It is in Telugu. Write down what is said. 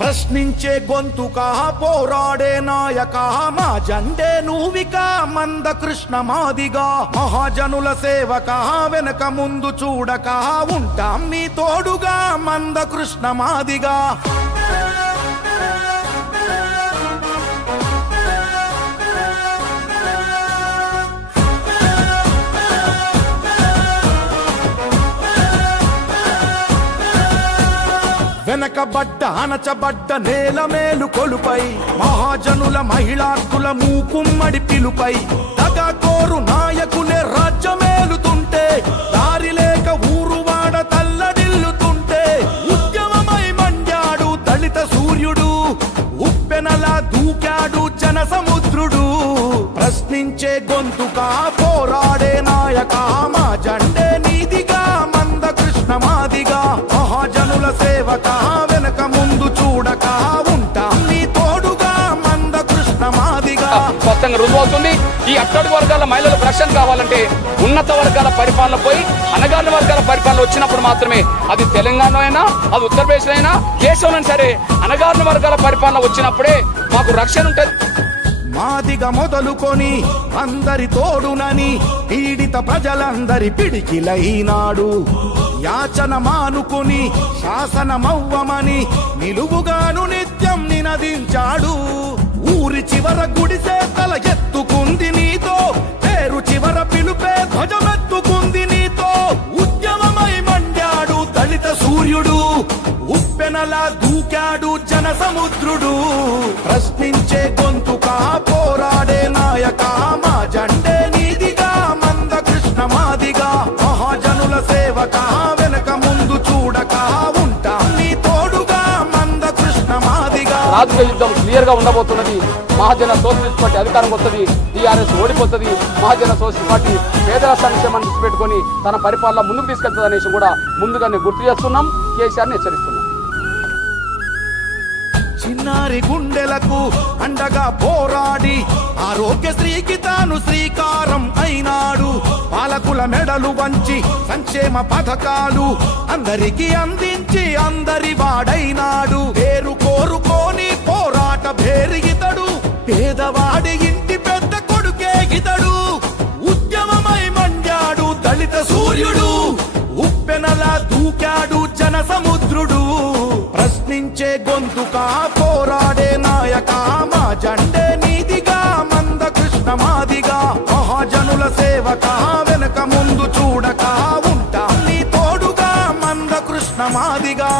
ప్రశ్నించే గొంతుక పోరాడే నాయక మా జెండే నువ్విక మంద కృష్ణ మాదిగా మహాజనుల సేవక వెనక ముందు చూడక ఉంటాం నీ తోడుగా మంద కృష్ణ మాదిగా వెనకబడ్డ అణచబడ్డ నేల మేలు కొలుపై మహాజనుల మహిళాకుల మూకుమ్మడి పిలుపై తగకోరు నాయకులే రాజ్యమేలుతుంటే దారి లేక ఊరువాడ తల్లడిల్లుతుంటే ఉద్యమమై మండ్యాడు దళిత సూర్యుడు ఉప్పెనలా దూకాడు జన సముద్రుడు ప్రశ్నించే గొంతుక పోరాడే నాయక మా జెండే నీదిగా మంద కృష్ణ మాదిగా మహాజనుల సేవక వెనక ముందు చూడక ఉంటా నీ తోడుగా మంద కృష్ణ మాదిగా స్పష్టంగా రుజువవుతుంది. ఈ అట్టడుగు వర్గాల మహిళలకు రక్షణ కావాలంటే ఉన్నత వర్గాల పరిపాలన పోయి అణగారిన వర్గాల పరిపాలన వచ్చినప్పుడు మాత్రమే, అది తెలంగాణ అయినా అది ఉత్తరప్రదేశ్ అయినా దేశంలో సరే అణగారిన వర్గాల పరిపాలన వచ్చినప్పుడే మాకు రక్షణ ఉంటుంది. మాదిగా మొదలుకొని అందరి తోడునని పీడిత ప్రజలందరి పిడికిలైనాడు. యాచన మానుకొని శాసనమవ్వమని నిలువుగాను నిత్యం నినదించాడు. ఊరి చివర గుడిసే తల ఎత్తుకుంది నీతో, పేరు చివర పిలుపే ధ్వజమెత్తుకుంది నీతో. ఉద్యమమై మండ్యాడు దళిత సూర్యుడు, ఉప్పెనలా దూకాడు జన సముద్రుడు. ప్రశ్నించే గొంతుక పోరాడే నాయక మా జెండే నీదిగా మంద కృష్ణ మాదిగా మహాజనుల సేవక వెనక ముందు చూడక ఉంటా నీ తోడుగా మంద కృష్ణ మాదిగా. రాజకీయ యుద్ధం క్లియర్ గా ఉండబోతున్నది. మహాజన సోషలిస్ట్ పార్టీ అధికారం వస్తుంది, టీఆర్ఎస్ ఓడిపోతుంది. మహాజన సోషలిస్ట్ పార్టీ పేదల సంక్షేమాన్ని దృష్టి పెట్టుకొని తన పరిపాలన ముందుకు తీసుకెళ్తుంది అనేసి కూడా ముందుగానే గుర్తు చేస్తున్నాం. కేసీఆర్ని హెచ్చరిస్తున్నాం. చిన్నారి గుండెలకు అండగా పోరాడి ఆరోగ్యశ్రీకి తాను శ్రీకారం అయినాడు. పాలకుల మెడలు వంచి సంక్షేమ పథకాలు అందరికీ అందించి అందరి వాడైనాడు. పేరు కోరుకోని పోరాట భేరిగితడు, పేదవాడి ఇంటి పెద్ద కొడుకే గితడు. ఉద్యమమై మండ్యాడు దళిత సూర్యుడు, ఉప్పెనలా దూకాడు జన సముద్రుడు. ప్రశ్నించే గొంతుక పోరాడే నాయక మా జెండే నీదిగా మంద కృష్ణ మాదిగా మహాజనుల సేవక వెనక ముందు చూడక ఉంటా నీ తోడుగా మంద కృష్ణ మాదిగా.